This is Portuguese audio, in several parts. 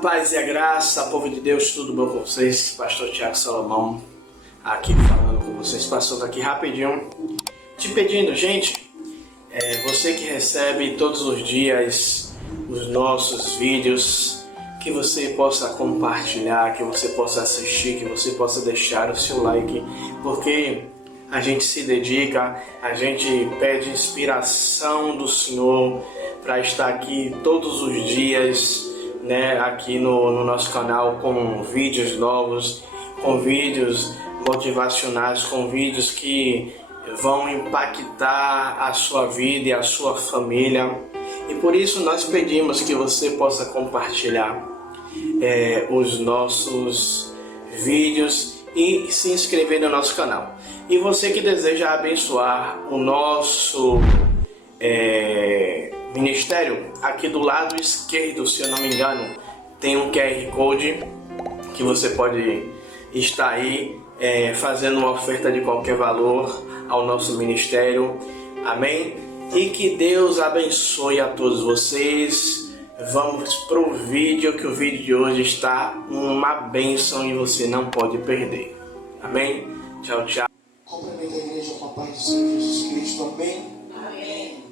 paz e a graça, povo de Deus, tudo bom com vocês? Pastor Tiago Salomão aqui falando com vocês, passando aqui rapidinho, te pedindo, gente, você que recebe todos os dias os nossos vídeos, que você possa compartilhar, que você possa assistir, que você possa deixar o seu like, porque a gente se dedica, a gente pede inspiração do Senhor para estar aqui todos os dias, aqui no nosso canal, com vídeos novos, com vídeos motivacionais, com vídeos que vão impactar a sua vida e a sua família. E por isso nós pedimos que você possa compartilhar os nossos vídeos e se inscrever no nosso canal. E você que deseja abençoar o nosso ministério, aqui do lado esquerdo, se eu não me engano, tem um QR Code que você pode estar aí fazendo uma oferta de qualquer valor ao nosso ministério. Amém? E que Deus abençoe a todos vocês. Vamos para o vídeo, que o vídeo de hoje está uma bênção e você não pode perder. Amém? Tchau, tchau. Cumprimento a igreja com a paz do Senhor Jesus Cristo. Amém? Amém.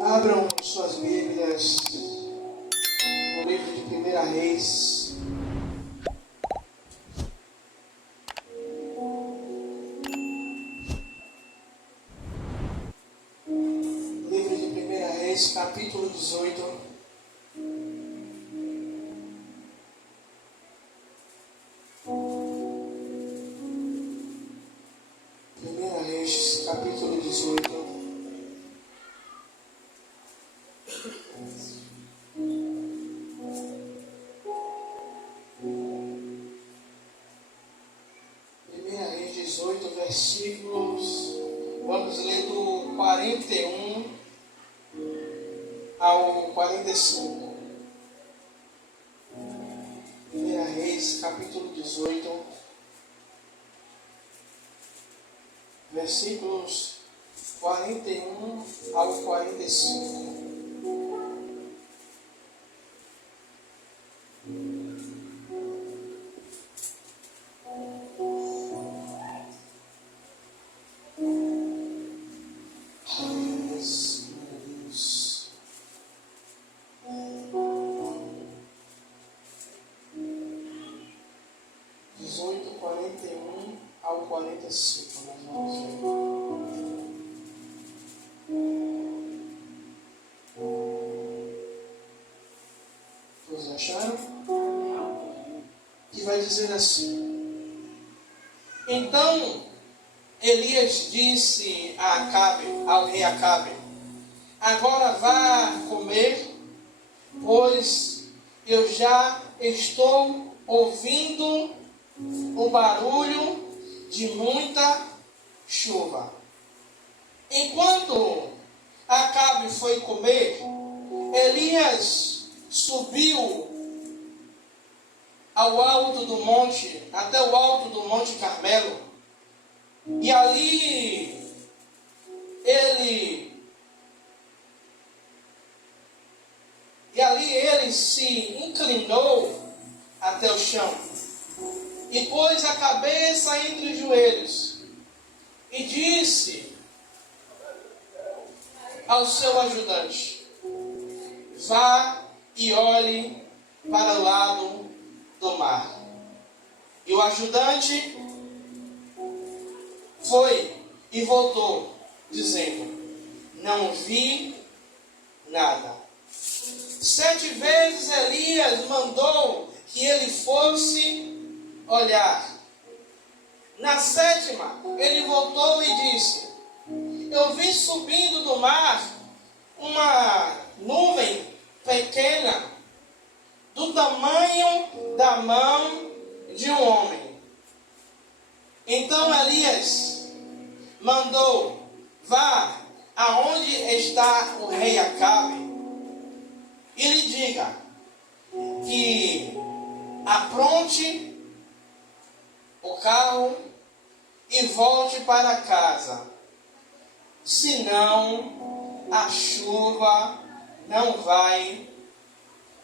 Abram suas Bíblias no livro de 1 Reis. Livro de 1 Reis, capítulo 18. Capítulo 18. Primeira Reis 18, versículos. Vamos ler do 41 ao 45. Primeira Reis, capítulo 18. Versículos 41 ao 45. Ao 45, nós vamos ver. Todos acharam? Que vai dizer assim: Então Elias disse a Acabe, ao rei Acabe: Agora vá comer, pois eu já estou ouvindo o barulho de muita chuva. Enquanto Acabe foi comer, Elias subiu ao alto do monte, até o alto do Monte Carmelo, e ali ele se inclinou até o chão e pôs a cabeça entre os joelhos e disse ao seu ajudante: Vá e olhe para o lado do mar. E o ajudante foi e voltou, dizendo: Não vi nada. 7 vezes Elias mandou que ele fosse olhar. Na 7ª, ele voltou e disse: Eu vi subindo do mar uma nuvem pequena, do tamanho da mão de um homem. Então Elias mandou: Vá aonde está o rei Acabe e lhe diga que apronte o carro e volte para casa, senão a chuva não vai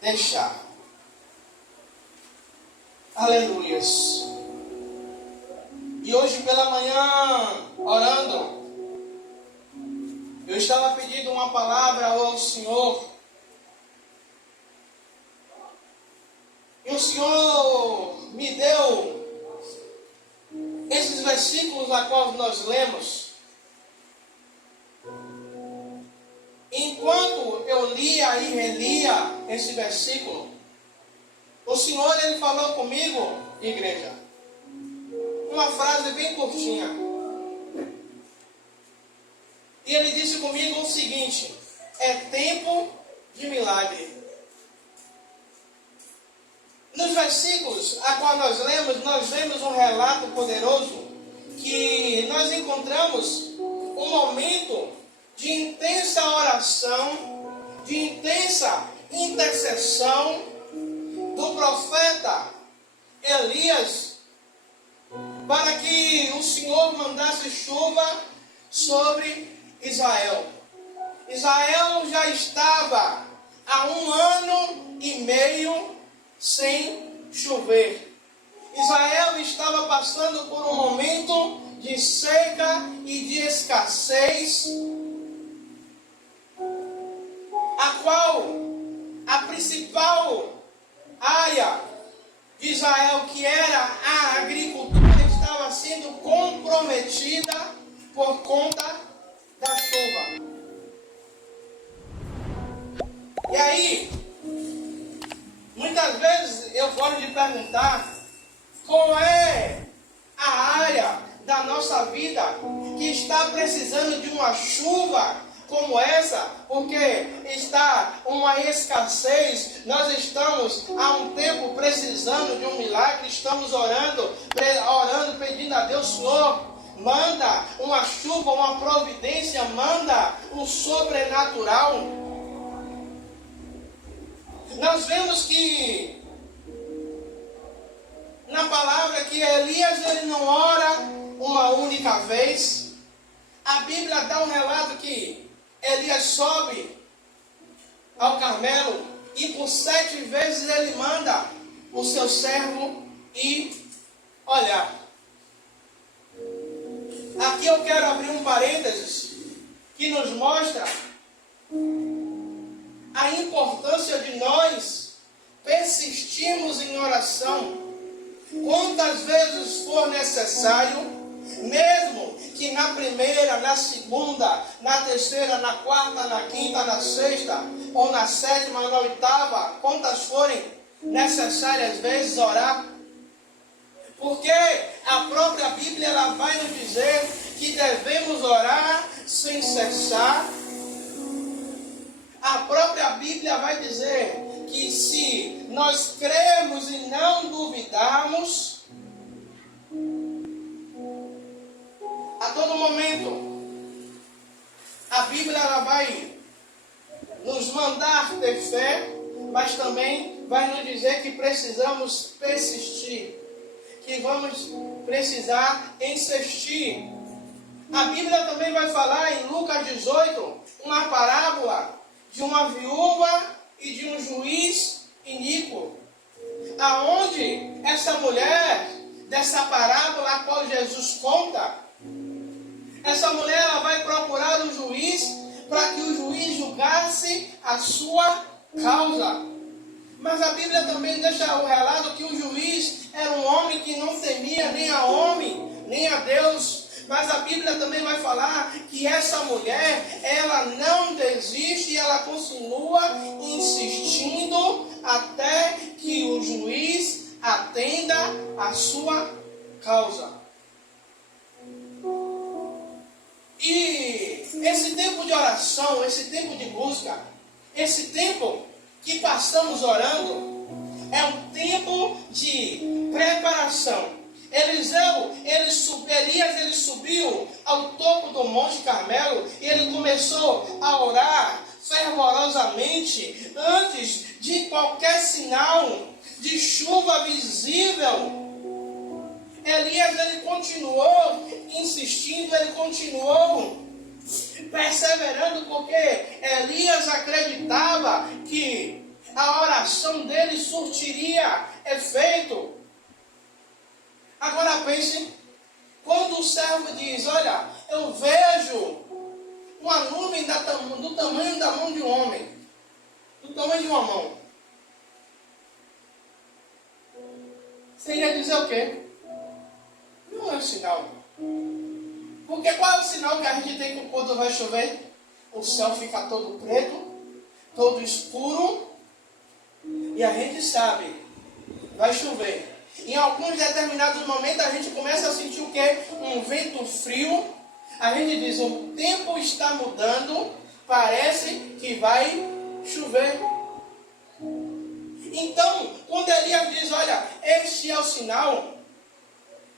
deixar. Aleluias. E hoje pela manhã, orando, eu estava pedindo uma palavra ao Senhor. E o Senhor me deu esses versículos a quais nós lemos. Enquanto eu lia e relia esse versículo, o Senhor ele falou comigo, igreja, uma frase bem curtinha. E ele disse comigo o seguinte: é tempo de milagre. Nos versículos a qual nós vemos um relato poderoso que nós encontramos um momento de intensa oração, de intensa intercessão do profeta Elias para que o Senhor mandasse chuva sobre Israel. Israel já estava há 1 ano e meio sem chover. Israel estava passando por um momento de seca e de escassez, a qual a principal área de Israel, que era a agricultura, estava sendo comprometida por conta da chuva. E aí, muitas vezes eu gosto de perguntar qual é a área da nossa vida que está precisando de uma chuva como essa, porque está uma escassez. Nós estamos há um tempo precisando de um milagre, estamos orando, pedindo a Deus: Senhor, manda uma chuva, uma providência, manda um sobrenatural. Nós vemos que na palavra que Elias ele não ora uma única vez. A Bíblia dá um relato que Elias sobe ao Carmelo e por 7 vezes ele manda o seu servo ir olhar. Aqui eu quero abrir um parênteses que nos mostra a importância de nós persistirmos em oração quantas vezes for necessário, mesmo que na primeira, na segunda, na terceira, na quarta, na quinta, na sexta, ou na sétima, na oitava, quantas forem necessárias vezes orar. Porque a própria Bíblia ela vai nos dizer que devemos orar sem cessar. A própria Bíblia vai dizer que se nós cremos e não duvidarmos, a todo momento, a Bíblia ela vai nos mandar ter fé, mas também vai nos dizer que precisamos persistir, que vamos precisar insistir. A Bíblia também vai falar em Lucas 18, uma parábola de uma viúva e de um juiz iníquo, aonde essa mulher, dessa parábola a qual Jesus conta, essa mulher ela vai procurar o juiz para que o juiz julgasse a sua causa. Mas a Bíblia também deixa o relato que o juiz era um homem que não temia nem a homem, nem a Deus. Mas a Bíblia também vai falar que essa mulher, ela não desiste e ela continua insistindo até que o juiz atenda a sua causa. E esse tempo de oração, esse tempo de busca, esse tempo que passamos orando, é um tempo de preparação. Elias ele subiu ao topo do Monte Carmelo e ele começou a orar fervorosamente antes de qualquer sinal de chuva visível. Elias ele continuou insistindo, ele continuou Perseverando porque Elias acreditava que a oração dele surtiria efeito. Agora pense, quando o servo diz, olha, eu vejo uma nuvem do tamanho da mão de um homem, do tamanho de uma mão. Você ia dizer o quê? Não é um sinal. Porque qual é o sinal que a gente tem que quando vai chover? O céu fica todo preto, todo escuro, e a gente sabe, vai chover. Em alguns determinados momentos a gente começa a sentir o quê? Um vento frio. A gente diz, o tempo está mudando, parece que vai chover. Então, quando Elias diz, olha, este é o sinal,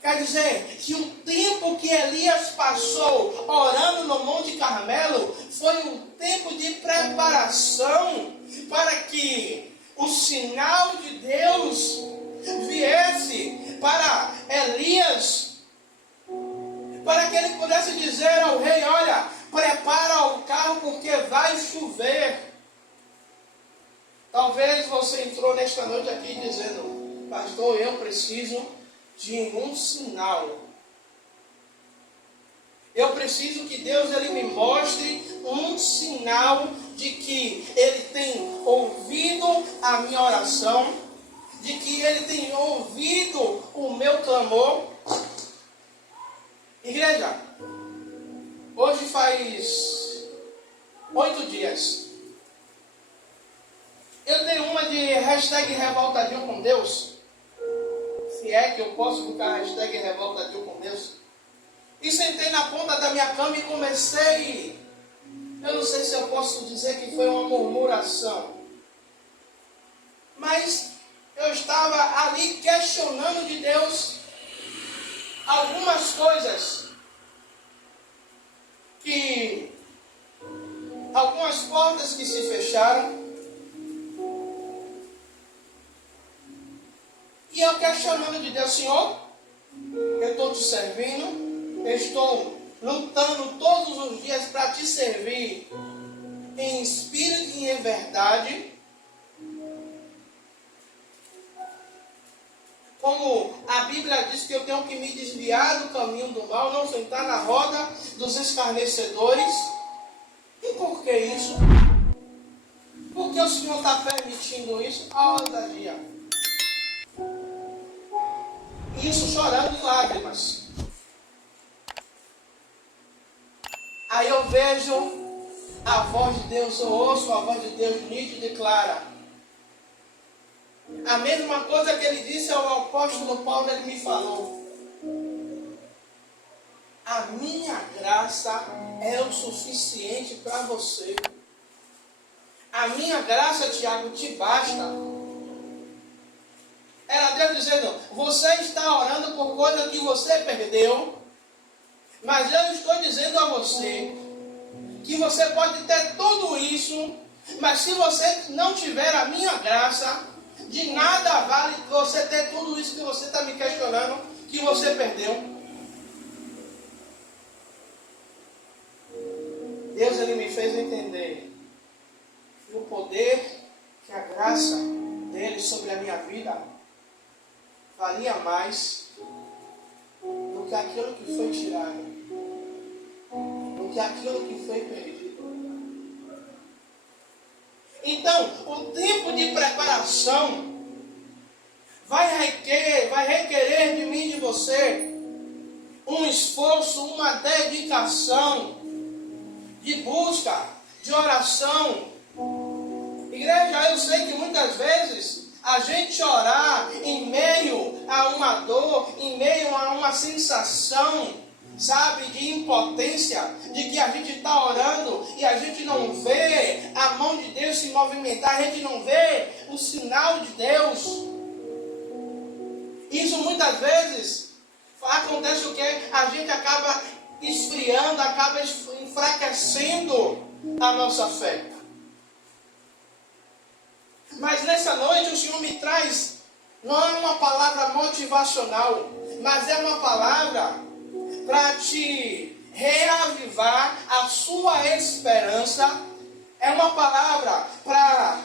quer dizer que o tempo que Elias passou orando no Monte Carmelo foi um tempo de preparação para que o sinal de Deus viesse para Elias, para que ele pudesse dizer ao rei, olha, prepara o carro porque vai chover. Talvez você entrou nesta noite aqui dizendo, pastor, eu preciso de um sinal. Eu preciso que Deus ele me mostre um sinal de que Ele tem ouvido a minha oração, de que Ele tem ouvido o meu clamor. Igreja, hoje faz 8 dias. Eu dei uma de hashtag revoltadinho com Deus. Se é que eu posso colocar hashtag revoltadinho com Deus. E sentei na ponta da minha cama e comecei. Eu não sei se eu posso dizer que foi uma murmuração. Mas eu estava ali questionando de Deus algumas coisas. Algumas portas que se fecharam. E eu questionando de Deus, Senhor, eu estou te servindo, eu estou lutando todos os dias para te servir em espírito e em verdade. Como a Bíblia diz que eu tenho que me desviar do caminho do mal, não sentar na roda dos escarnecedores. E por que isso? Por que o Senhor está permitindo isso? A ousadia. Isso chorando em lágrimas. Aí eu vejo a voz de Deus, eu ouço a voz de Deus nítida e clara. A mesma coisa que ele disse ao apóstolo Paulo, ele me falou. A minha graça é o suficiente para você. A minha graça, Tiago, te basta. Era Deus dizendo, você está orando por coisa que você perdeu, mas eu estou dizendo a você que você pode ter tudo isso, mas se você não tiver a minha graça, de nada vale você ter tudo isso que você está me questionando, que você perdeu. Deus ele me fez entender que o poder, que a graça dele sobre a minha vida valia mais do que aquilo que foi tirado, do que aquilo que foi perdido. Então, o tempo de preparação vai requerer de mim e de você um esforço, uma dedicação de busca, de oração. Igreja, eu sei que muitas vezes a gente orar em meio a uma dor, em meio a uma sensação, sabe, de impotência, de que a gente está orando e a gente não vê a mão de Deus se movimentar, a gente não vê o sinal de Deus. Isso muitas vezes acontece o quê? A gente acaba esfriando, acaba enfraquecendo a nossa fé. Mas nessa noite o Senhor me traz, não é uma palavra motivacional, mas é uma palavra para te reavivar a sua esperança, é uma palavra para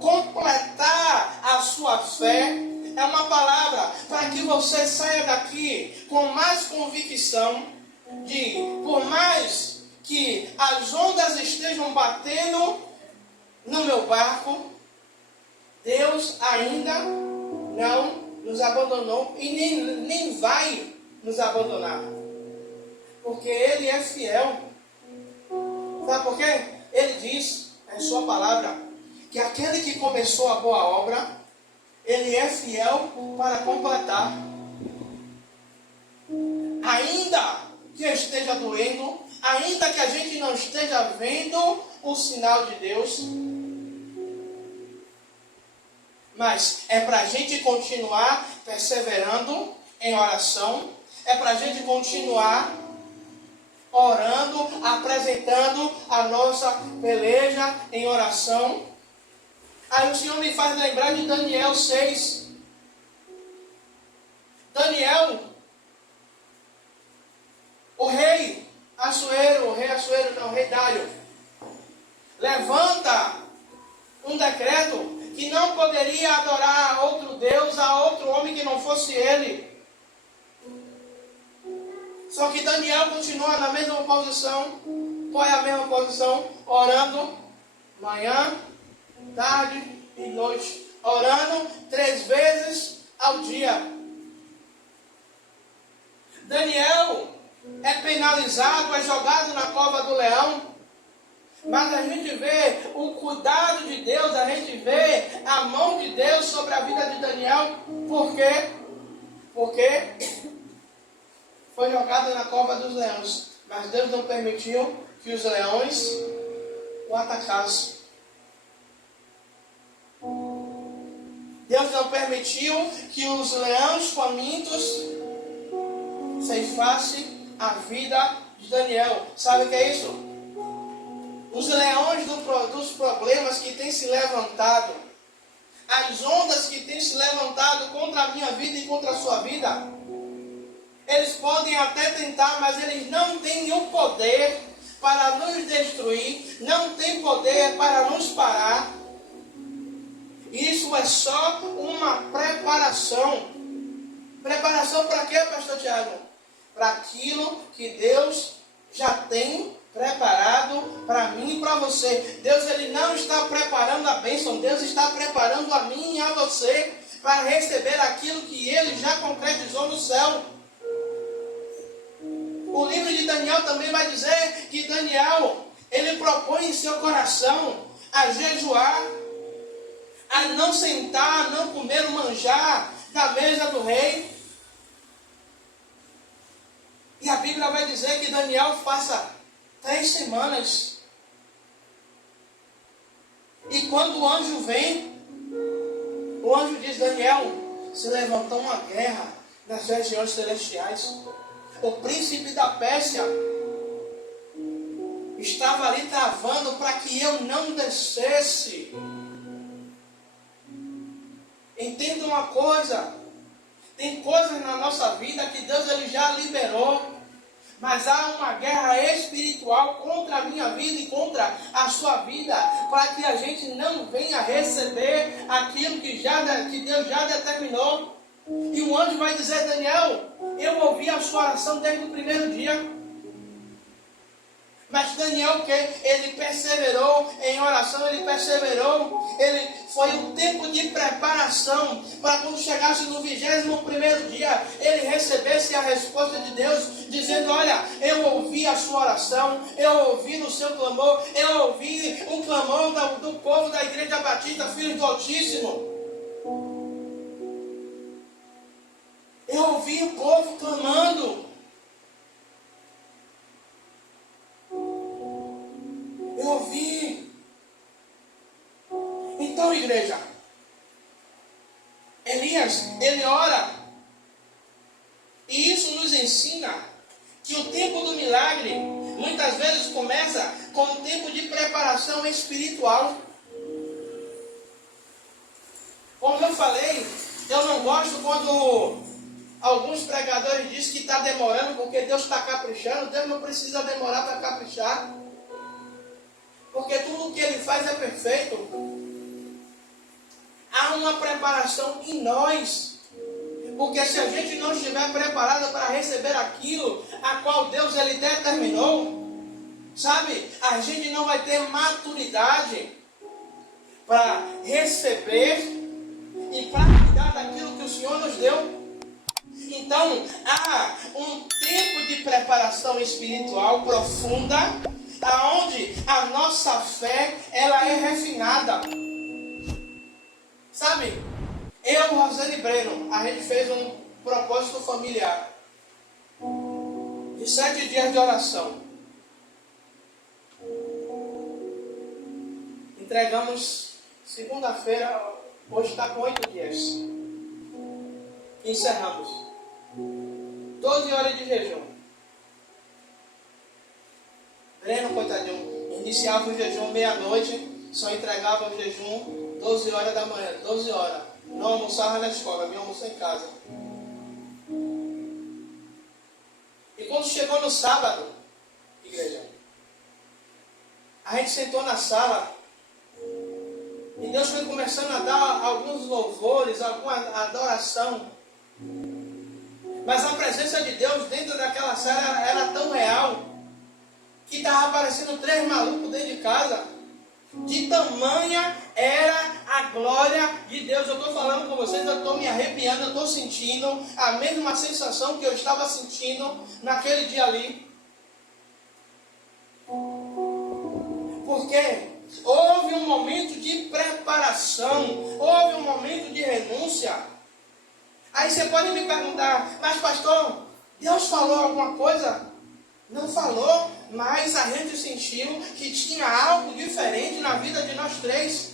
completar a sua fé, é uma palavra para que você saia daqui com mais convicção de, por mais que as ondas estejam batendo no meu barco, Deus ainda não nos abandonou e nem vai nos abandonar. Porque Ele é fiel. Sabe por quê? Ele diz em sua palavra que aquele que começou a boa obra, Ele é fiel para completar. Ainda que esteja doendo, ainda que a gente não esteja vendo o sinal de Deus, mas é para a gente continuar perseverando em oração, é para a gente continuar orando, apresentando a nossa peleja em oração. Aí o Senhor me faz lembrar de Daniel 6. Daniel, o rei Dário, levanta um decreto que não poderia adorar a outro Deus, a outro homem que não fosse ele. Só que Daniel continua na mesma posição. Qual é a mesma posição? Orando manhã, tarde e noite. Orando 3 vezes ao dia. Daniel é penalizado, é jogado na cova do leão. Mas a gente vê o cuidado de Deus, a gente vê a mão de Deus sobre a vida de Daniel. Por quê? Porque foi jogado na cova dos leões. Mas Deus não permitiu que os leões o atacassem. Deus não permitiu que os leões famintos ceifassem a vida de Daniel. Sabe o que é isso? Os leões dos problemas que têm se levantado, as ondas que têm se levantado contra a minha vida e contra a sua vida, eles podem até tentar, mas eles não têm o poder para nos destruir, não têm poder para nos parar. Isso é só uma preparação. Preparação para quê, pastor Tiago? Para aquilo que Deus já tem preparado para mim e para você. Deus, Ele não está preparando a bênção, Deus está preparando a mim e a você para receber aquilo que Ele já concretizou no céu. O livro de Daniel também vai dizer que Daniel, ele propõe em seu coração a jejuar, a não sentar, a não comer o manjar da mesa do rei. E a Bíblia vai dizer que Daniel passa 3 semanas. E quando o anjo vem, o anjo diz: Daniel, se levantou uma guerra nas regiões celestiais. O príncipe da Pérsia estava ali travando para que eu não descesse. Entenda uma coisa: tem coisas na nossa vida que Deus ele já liberou, mas há uma guerra espiritual contra a minha vida e contra a sua vida, para que a gente não venha receber aquilo que Deus já determinou. E o anjo vai dizer: Daniel, eu ouvi a sua oração desde o primeiro dia. Mas Daniel, que ele perseverou em oração, ele perseverou, foi um tempo de preparação, para quando chegasse no 21º dia, ele recebesse a resposta de Deus, dizendo: olha, eu ouvi a sua oração, eu ouvi no seu clamor, eu ouvi o clamor do povo da Igreja Batista, Filhos do Altíssimo. Eu ouvi o povo clamando. Eu ouvi. Então, igreja, Elias, ele ora. E isso nos ensina que o tempo do milagre muitas vezes começa com um tempo de preparação espiritual. Como eu falei, eu não gosto quando Alguns pregadores dizem que está demorando porque Deus está caprichando. Deus não precisa demorar para caprichar. Porque tudo que Ele faz é perfeito. Há uma preparação em nós. Porque se a gente não estiver preparado para receber aquilo a qual Deus Ele determinou, sabe, a gente não vai ter maturidade para receber e para cuidar daquilo que o Senhor nos deu. Então, há um tempo de preparação espiritual profunda, aonde a nossa fé, ela é refinada. Sabe, eu, Rosane e Breno, a gente fez um propósito familiar de 7 dias de oração. Entregamos segunda-feira, hoje está com 8 dias. Encerramos. 12 horas de jejum. Breno, coitadinho, iniciava o jejum meia-noite, só entregava o jejum 12 horas da manhã, 12 horas. Não almoçava na escola, vinha almoçar em casa. E quando chegou no sábado, igreja, a gente sentou na sala e Deus foi começando a dar alguns louvores, alguma adoração. Mas a presença de Deus dentro daquela sala era tão real que estava aparecendo 3 malucos dentro de casa. De tamanha era a glória de Deus. Eu estou falando com vocês, eu estou me arrepiando, eu estou sentindo a mesma sensação que eu estava sentindo naquele dia ali. Porque houve um momento de preparação, houve um momento de renúncia. Aí você pode me perguntar, mas pastor, Deus falou alguma coisa? Não falou, mas a gente sentiu que tinha algo diferente na vida de nós 3.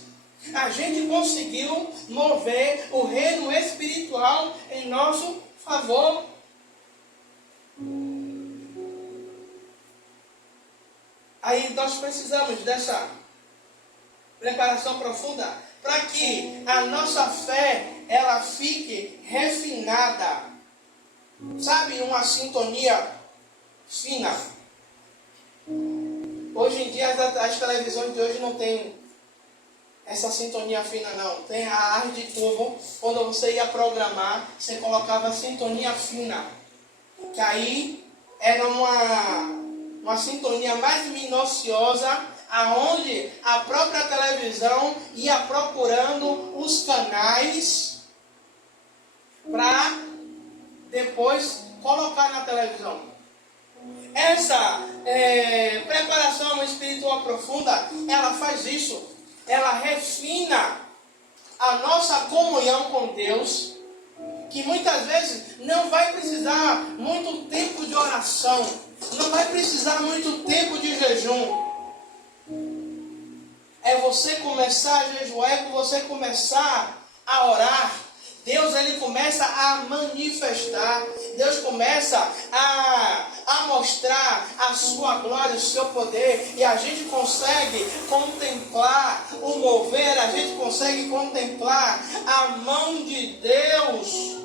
A gente conseguiu mover o reino espiritual em nosso favor. Aí nós precisamos dessa preparação profunda para que a nossa fé ela fique refinada. Sabe, uma sintonia fina. Hoje em dia as televisões de hoje não tem essa sintonia fina não. Tem a área de tubo, quando você ia programar, você colocava sintonia fina. Que aí era uma sintonia mais minuciosa, aonde a própria televisão ia procurando os canais para depois colocar na televisão. Essa preparação espiritual profunda, ela faz isso. Ela refina a nossa comunhão com Deus, que muitas vezes não vai precisar muito tempo de oração, não vai precisar muito tempo de jejum. É você começar a jejuar, é você começar a orar. Deus ele começa a manifestar, Deus começa a mostrar a sua glória, o seu poder, e a gente consegue contemplar o mover, a gente consegue contemplar a mão de Deus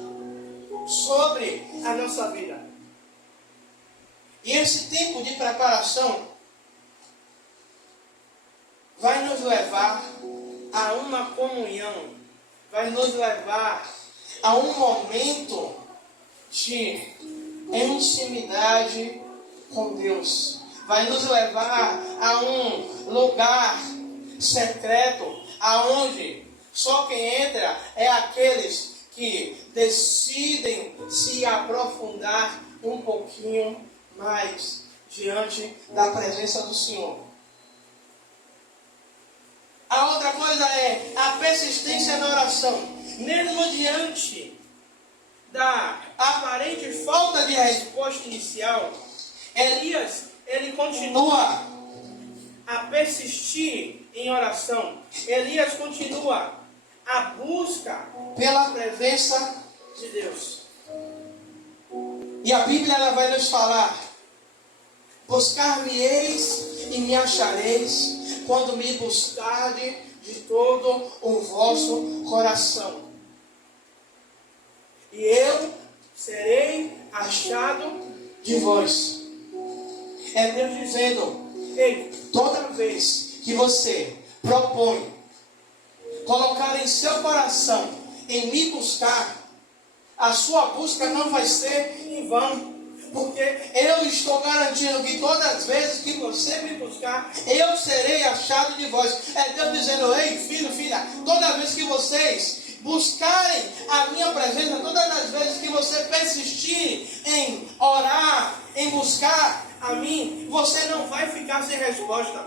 sobre a nossa vida. E esse tempo de preparação vai nos levar a uma comunhão, vai nos levar a um momento de intimidade com Deus. Vai nos levar a um lugar secreto, aonde só quem entra é aqueles que decidem se aprofundar um pouquinho mais diante da presença do Senhor. A outra coisa é a persistência na oração. Mesmo diante da aparente falta de resposta inicial, Elias, ele continua a persistir em oração. Elias continua a busca pela presença de Deus. E a Bíblia ela vai nos falar: buscar-me-eis e me achareis, quando me buscarde de todo o vosso coração. E eu serei de vós. É Deus dizendo: ei, toda vez que você propõe colocar em seu coração em me buscar, a sua busca não vai ser em vão. Porque eu estou garantindo que todas as vezes que você me buscar, eu serei achado de vós. É Deus dizendo: ei, filho, filha, toda vez que vocês buscarem a minha presença, todas as vezes que você persistir em orar, em buscar a mim, você não vai ficar sem resposta.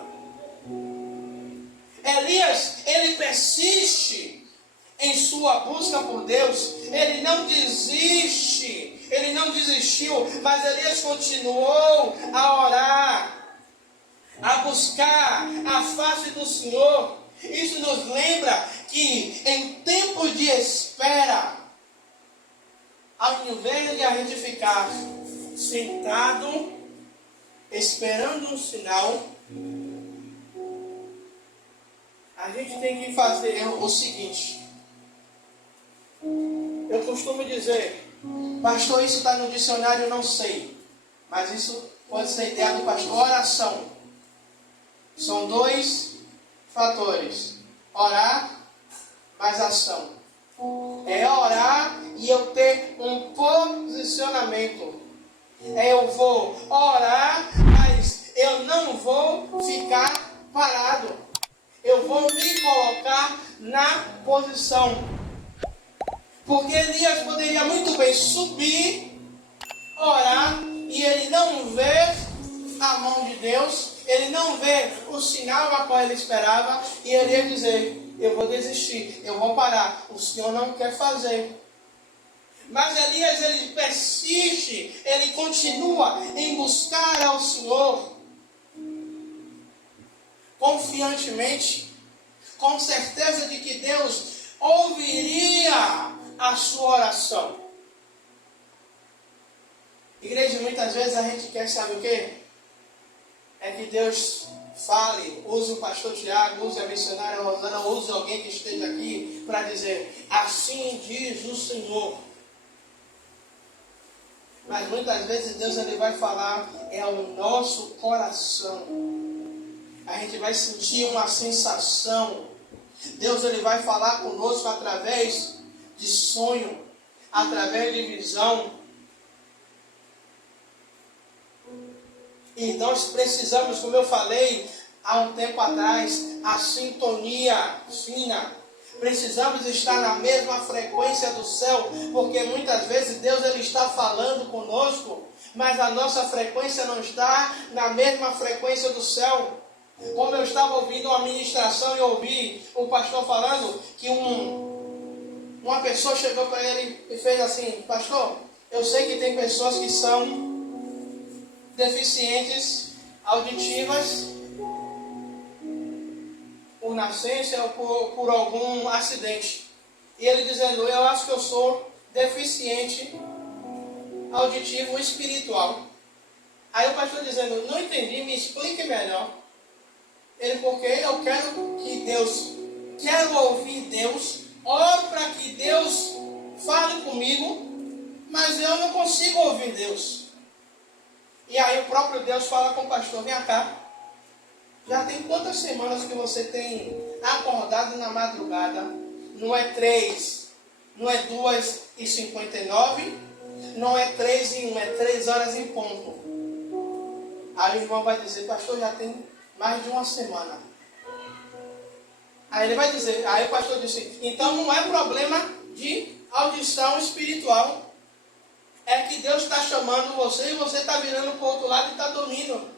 Elias, ele persiste em sua busca por Deus. Ele não desiste, ele não desistiu, mas Elias continuou a orar, a buscar a face do Senhor. Isso nos lembra que em tempos de espera, ao invés de a gente ficar sentado esperando um sinal, a gente tem que fazer o seguinte. Eu costumo dizer: pastor, isso está no dicionário, eu não sei. Mas isso pode ser ideia do pastor. Oração. São dois fatores: orar mais ação. É orar e eu ter um posicionamento. Eu vou orar, mas eu não vou ficar parado. Eu vou me colocar na posição. Porque Elias poderia muito bem subir, orar, e ele não vê a mão de Deus, ele não vê o sinal a qual ele esperava, e ele ia dizer: eu vou desistir, eu vou parar, o Senhor não quer fazer. Mas Elias, ele persiste, ele continua em buscar ao Senhor, confiantemente, com certeza de que Deus ouviria a sua oração. Igreja, muitas vezes a gente quer, sabe o quê? É que Deus fale, use o pastor Tiago, use a missionária Rosana, use alguém que esteja aqui para dizer: assim diz o Senhor. Mas muitas vezes Deus, ele vai falar ao nosso coração. A gente vai sentir uma sensação. Deus, ele vai falar conosco através de sonho, através de visão. E nós precisamos, como eu falei há um tempo atrás, a sintonia fina. Precisamos estar na mesma frequência do céu, porque muitas vezes Deus, ele está falando conosco, mas a nossa frequência não está na mesma frequência do céu. Como eu estava ouvindo uma ministração e ouvi o pastor falando que uma pessoa chegou para ele e fez assim: pastor, eu sei que tem pessoas que são deficientes auditivas por nascença ou por algum acidente. E ele dizendo: eu acho que eu sou deficiente auditivo espiritual. Aí o pastor dizendo: não entendi, me explique melhor. Ele: porque eu quero que Deus, quero ouvir Deus, oro para que Deus fale comigo, mas eu não consigo ouvir Deus. E aí o próprio Deus fala com o pastor: vem cá, já tem quantas semanas que você tem acordado na madrugada? Não é 3, não é 2h59, não é 3h01, é 3 horas em ponto. Aí o irmão vai dizer: pastor, já tem mais de uma semana. Aí ele vai dizer, aí o pastor disse: então não é problema de audição espiritual. É que Deus está chamando você e você está virando para o outro lado e está dormindo.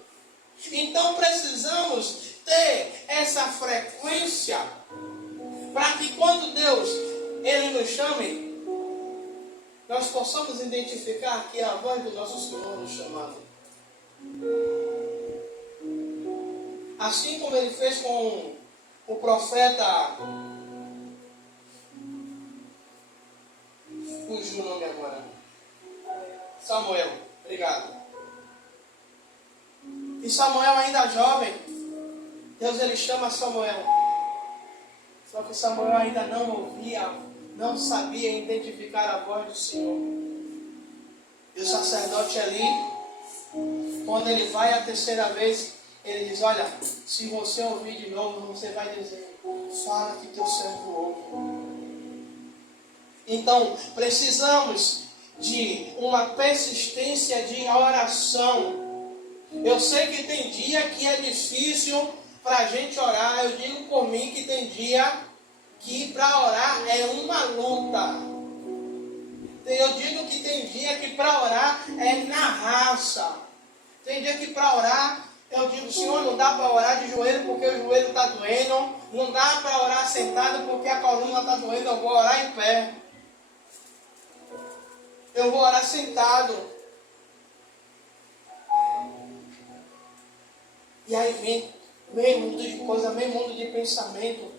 Então precisamos ter essa frequência para que quando Deus, ele nos chame, nós possamos identificar que é a voz do nosso Senhor nos chamando. Assim como ele fez com o profeta, fugiu o nome agora, Samuel, obrigado. E Samuel ainda jovem, Deus, ele chama Samuel. Só que Samuel ainda não ouvia, não sabia identificar a voz do Senhor. E o sacerdote ali, Quando ele vai a terceira vez, ele diz, olha, se você ouvir de novo, você vai dizer, fala que teu servo ouve. Então, precisamos de uma persistência de oração. Eu sei que tem dia que é difícil para a gente orar. Eu digo por mim que tem dia que para orar é uma luta. Eu digo que tem dia que para orar é na raça. Tem dia que para orar, eu digo, Senhor, não dá para orar de joelho porque o joelho está doendo. Não dá para orar sentado porque a coluna está doendo. Eu vou orar em pé. Eu vou orar sentado. E aí vem meio mundo de coisa, meio mundo de pensamento.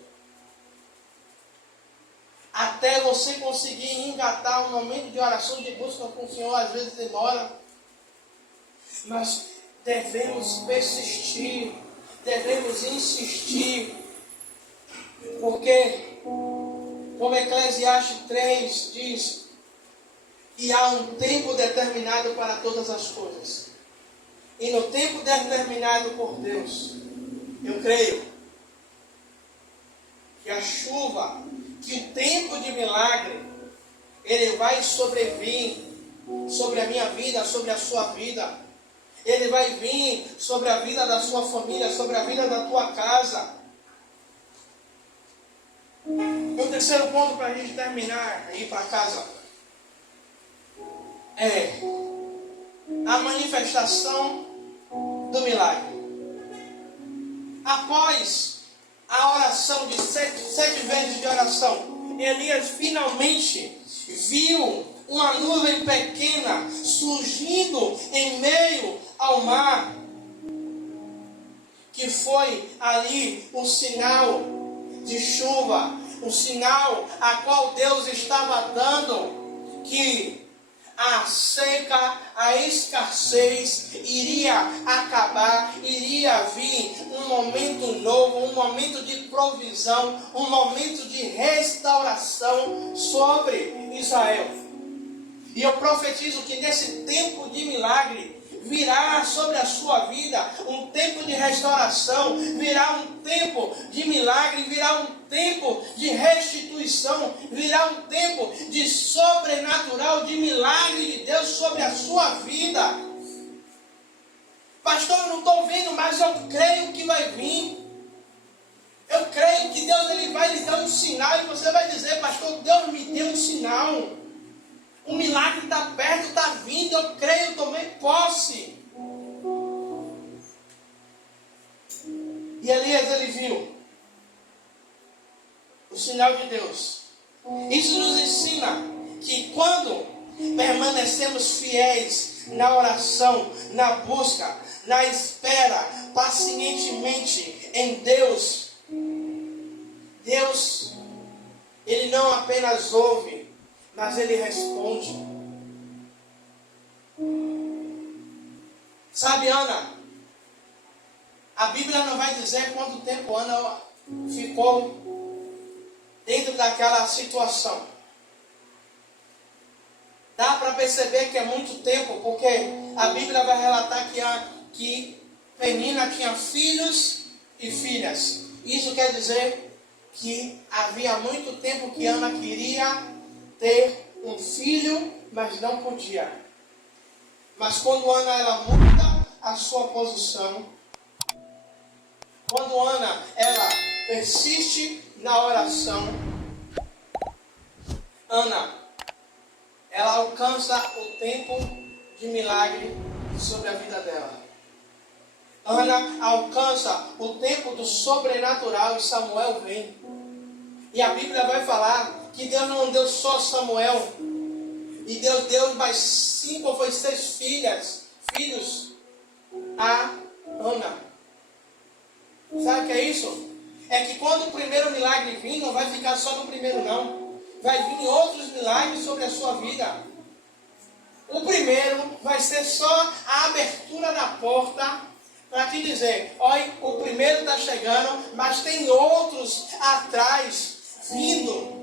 Até você conseguir engatar um momento de oração, de busca com o Senhor, às vezes demora. Mas devemos persistir, devemos insistir. Porque, como Eclesiastes 3 diz, que há um tempo determinado para todas as coisas. E no tempo determinado por Deus, eu creio que a chuva, que o tempo de milagre, ele vai sobrevir sobre a minha vida, sobre a sua vida. Ele vai vir sobre a vida da sua família, sobre a vida da tua casa. O terceiro ponto para a gente terminar e ir para casa é a manifestação do milagre. Após a oração de sete vezes de oração, Elias finalmente viu uma nuvem pequena surgindo em meio ao mar, que foi ali o sinal de chuva, o sinal a qual Deus estava dando que a seca, a escassez iria acabar, iria vir um momento novo, um momento de provisão, um momento de restauração sobre Israel. E eu profetizo que nesse tempo de milagre virá sobre a sua vida um tempo de restauração, virá um tempo de milagre, virá um tempo de restituição, virá um tempo de sobrenatural, de milagre de Deus sobre a sua vida. Pastor, eu não estou vendo, mas eu creio que vai vir. Eu creio que Deus ele vai lhe dar um sinal e você vai dizer, pastor, Deus me deu um sinal. O milagre está perto, está vindo, eu creio, tomei posse. E Elias, ele viu o sinal de Deus. Isso nos ensina que quando permanecemos fiéis na oração, na busca, na espera, pacientemente em Deus, Deus, ele não apenas ouve, mas ele responde. Sabe, Ana, a Bíblia não vai dizer quanto tempo Ana ficou dentro daquela situação. Dá para perceber que é muito tempo, porque a Bíblia vai relatar que Penina tinha filhos e filhas. Isso quer dizer que havia muito tempo que Ana queria ter um filho, mas não podia. Mas quando Ana ela muda a sua posição, quando Ana ela persiste na oração, Ana ela alcança o tempo de milagre sobre a vida dela. Ana alcança o tempo do sobrenatural e Samuel vem. E a Bíblia vai falar que Deus não deu só Samuel, e Deus deu mais 5 ou 6 filhos a Ana. Sabe o que é isso? É que quando o primeiro milagre vir, não vai ficar só no primeiro não. Vai vir outros milagres sobre a sua vida. O primeiro vai ser só a abertura da porta para te dizer, olha, o primeiro está chegando, mas tem outros atrás vindo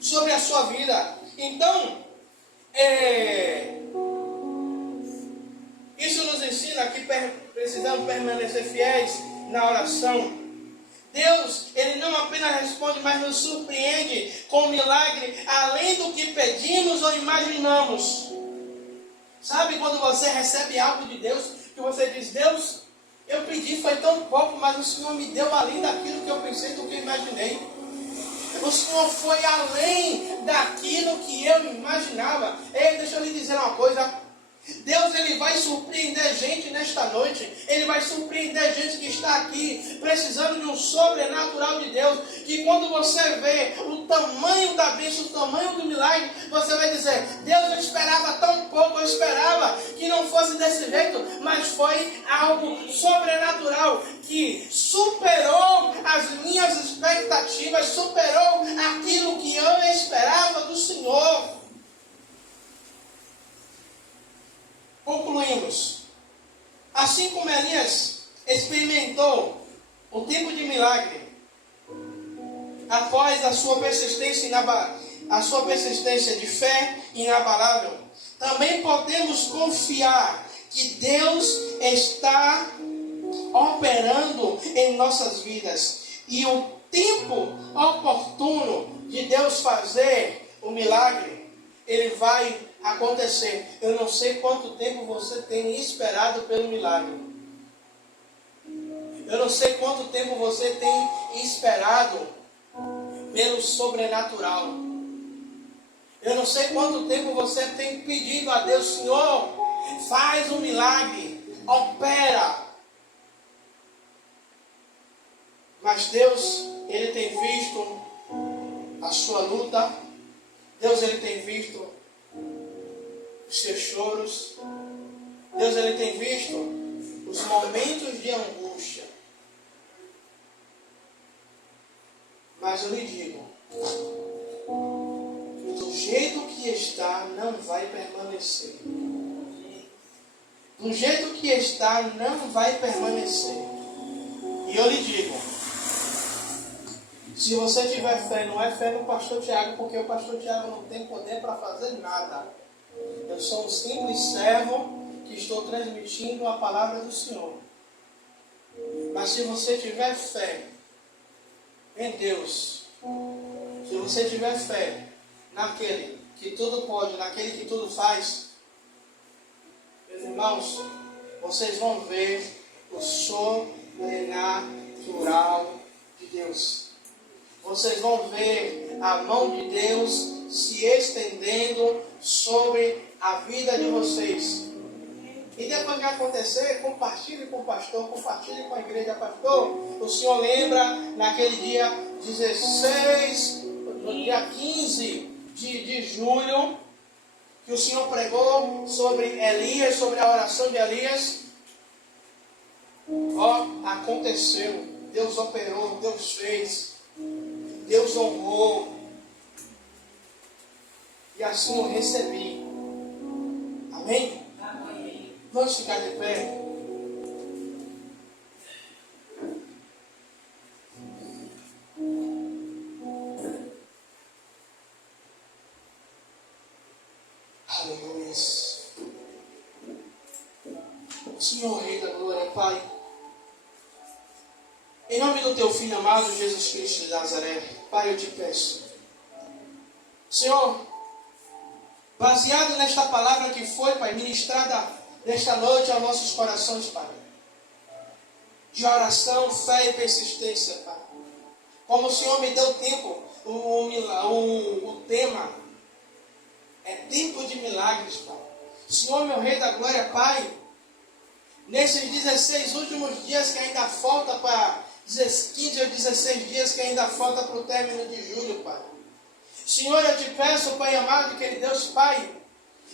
sobre a sua isso ensina que precisamos permanecer fiéis na oração. Deus, Ele não apenas responde, mas nos surpreende com um milagre além do que pedimos ou imaginamos. Sabe quando você recebe algo de Deus, que você diz, Deus, eu pedi, foi tão pouco, mas o Senhor me deu além daquilo que eu pensei, do que eu imaginei. O Senhor foi além daquilo que eu imaginava. Ei, deixa eu lhe dizer uma coisa. Deus, Ele vai surpreender gente nesta noite. Ele vai surpreender gente que está aqui precisando de um sobrenatural de Deus. Que quando você vê o tamanho da bênção, o tamanho do milagre, você vai dizer, Deus, eu esperava tão pouco, eu esperava que não fosse desse jeito, mas foi algo sobrenatural que superou as minhas expectativas, superou aquilo que eu esperava do Senhor. Concluímos. Assim como Elias experimentou o tempo de milagre, após a sua persistência de fé inabalável, também podemos confiar que Deus está operando em nossas vidas. E o tempo oportuno de Deus fazer o milagre, ele vai acontecer. Eu não sei quanto tempo você tem esperado pelo milagre. Eu não sei quanto tempo você tem esperado pelo sobrenatural. Eu não sei quanto tempo você tem pedido a Deus, Senhor, faz um milagre, opera. Mas Deus, Ele tem visto a sua luta. Deus, Ele tem visto os seus choros. Deus, Ele tem visto os momentos de angústia. Mas eu lhe digo, do jeito que está, não vai permanecer. Do jeito que está, não vai permanecer. E eu lhe digo, se você tiver fé, não é fé no pastor Tiago, porque o pastor Tiago não tem poder para fazer nada. Eu sou um simples servo que estou transmitindo a palavra do Senhor. Mas se você tiver fé em Deus, se você tiver fé naquele que tudo pode, naquele que tudo faz, meus irmãos, vocês vão ver o sobrenatural de Deus. Vocês vão ver a mão de Deus se estendendo sobre a vida de vocês. E depois que acontecer, compartilhe com o pastor, compartilhe com a igreja. Pastor, o senhor lembra naquele dia 16, no dia 15 de julho, que o senhor pregou sobre Elias, sobre a oração de Elias? Aconteceu, Deus operou, Deus fez, Deus honrou. E assim eu recebi. Amém? Amém. Vamos ficar de pé. Aleluia. Senhor Rei da Glória, Pai, em nome do Teu Filho amado, Jesus Cristo de Nazaré, Pai, eu te peço, Senhor, baseado nesta palavra que foi, Pai, ministrada nesta noite aos nossos corações, Pai, de oração, fé e persistência, Pai, como o Senhor me deu tempo, o tema é tempo de milagres, Pai. Senhor, meu Rei da Glória, Pai, nesses 16 últimos dias que ainda falta para 15 ou 16 dias que ainda falta para o término de julho, Pai. Senhor, eu te peço, Pai amado, querido Deus, Pai.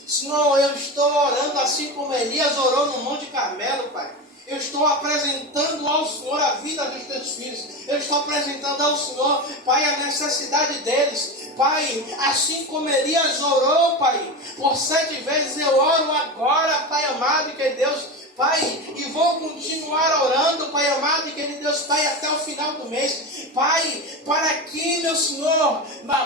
Senhor, eu estou orando assim como Elias orou no Monte Carmelo, Pai. Eu estou apresentando ao Senhor a vida dos teus filhos. Eu estou apresentando ao Senhor, Pai, a necessidade deles. Pai, assim como Elias orou, Pai, por 7 vezes eu oro agora, Pai amado, que Deus, Pai, e vou continuar orando, Pai amado e querido Deus, Pai, até o final do mês. Pai, para que, meu Senhor,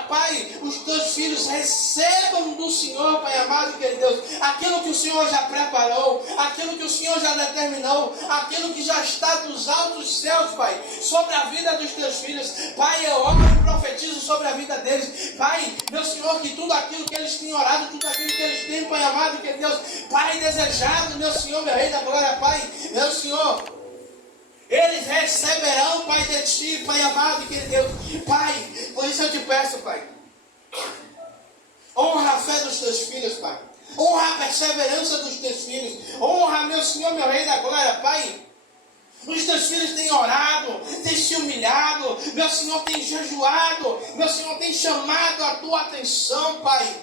Pai, os teus filhos recebam do Senhor, Pai amado e querido Deus, aquilo que o Senhor já preparou, aquilo que o Senhor já determinou, aquilo que já está dos altos céus, Pai, sobre a vida dos teus filhos. Pai, eu oro e profetizo sobre a vida deles. Pai, meu Senhor, que tudo aquilo que eles têm orado, tudo aquilo que eles têm, Pai amado e querido Deus, Pai, desejado, meu Senhor, meu Rei da Glória, Pai, meu Senhor, eles receberão, Pai, de Ti, Pai amado e querido Deus. Pai, por isso eu te peço, Pai, honra a fé dos teus filhos, Pai. Honra a perseverança dos teus filhos. Honra, meu Senhor, meu Rei da Glória, Pai. Os teus filhos têm orado, têm se humilhado, meu Senhor tem jejuado, meu Senhor tem chamado a tua atenção, Pai.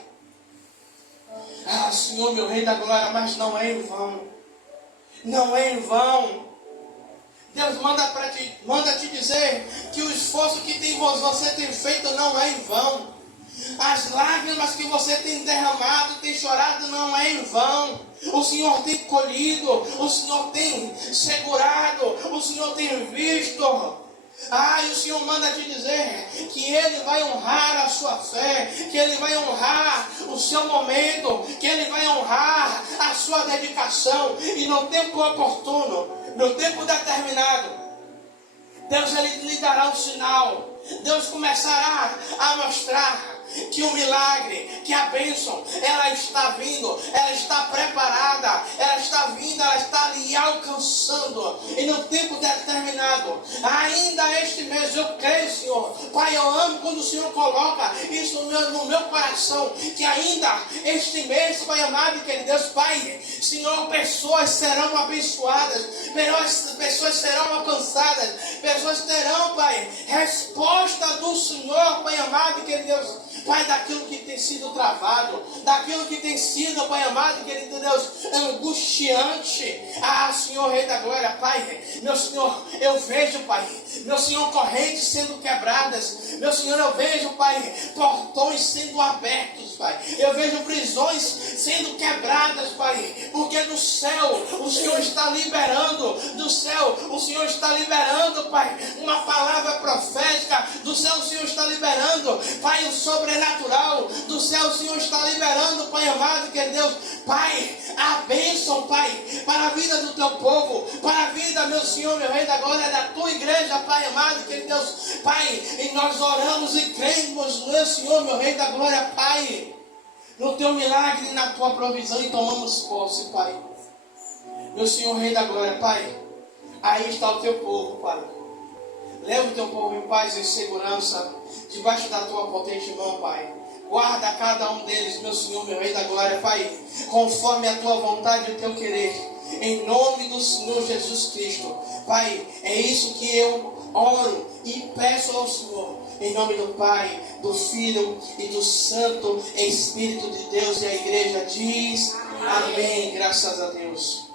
Ah, Senhor, meu Rei da Glória, mas não é em vão. Não é em vão. Deus manda te dizer que o esforço que você tem feito não é em vão. As lágrimas que você tem derramado, tem chorado, não é em vão. O Senhor tem colhido, o Senhor tem segurado, o Senhor tem visto. Ah, e o Senhor manda te dizer que Ele vai honrar a sua fé, que Ele vai honrar o seu momento, que Ele vai honrar a sua dedicação. E no tempo oportuno, no tempo determinado, Deus Ele lhe dará um sinal. Deus começará a mostrar que o milagre, que a bênção, ela está vindo, ela está preparada, ela está vindo, ela está lhe alcançando. E no tempo determinado, ainda este mês, eu creio, Senhor. Pai, eu amo quando o Senhor coloca isso no meu coração, que ainda este mês, Pai amado e querido Deus, Pai, Senhor, pessoas serão abençoadas, pessoas serão alcançadas, pessoas terão, Pai, resposta do Senhor, Pai amado e querido Deus. Pai, daquilo que tem sido travado, daquilo que tem sido, Pai amado, querido Deus, angustiante. Ah, Senhor, Rei da Glória, Pai, meu Senhor, eu vejo, Pai, meu Senhor, correntes sendo quebradas, meu Senhor, eu vejo, Pai, portões sendo abertos, Pai, eu vejo prisões sendo quebradas, Pai, porque do céu o Senhor está liberando, do céu o Senhor está liberando, Pai, uma palavra profética, do céu o Senhor está liberando, Pai, o sobrenatural, do céu o Senhor está liberando, Pai amado, que é Deus, Pai, a bênção, Pai, para a vida do teu povo, para a vida, meu Senhor, meu Rei da Glória, da tua igreja, Pai amado, que é Deus, Pai, e nós oramos e cremos, meu Senhor, meu Rei da Glória, Pai, no teu milagre e na tua provisão, e tomamos posse, Pai, meu Senhor, Rei da Glória, Pai, aí está o teu povo, Pai. Leva o teu povo em paz e em segurança, debaixo da tua potente mão, Pai. Guarda cada um deles, meu Senhor, meu Rei da Glória, Pai, conforme a tua vontade e o teu querer, em nome do Senhor Jesus Cristo. Pai, é isso que eu oro e peço ao Senhor, em nome do Pai, do Filho e do Santo Espírito de Deus. E a igreja diz amém, graças a Deus.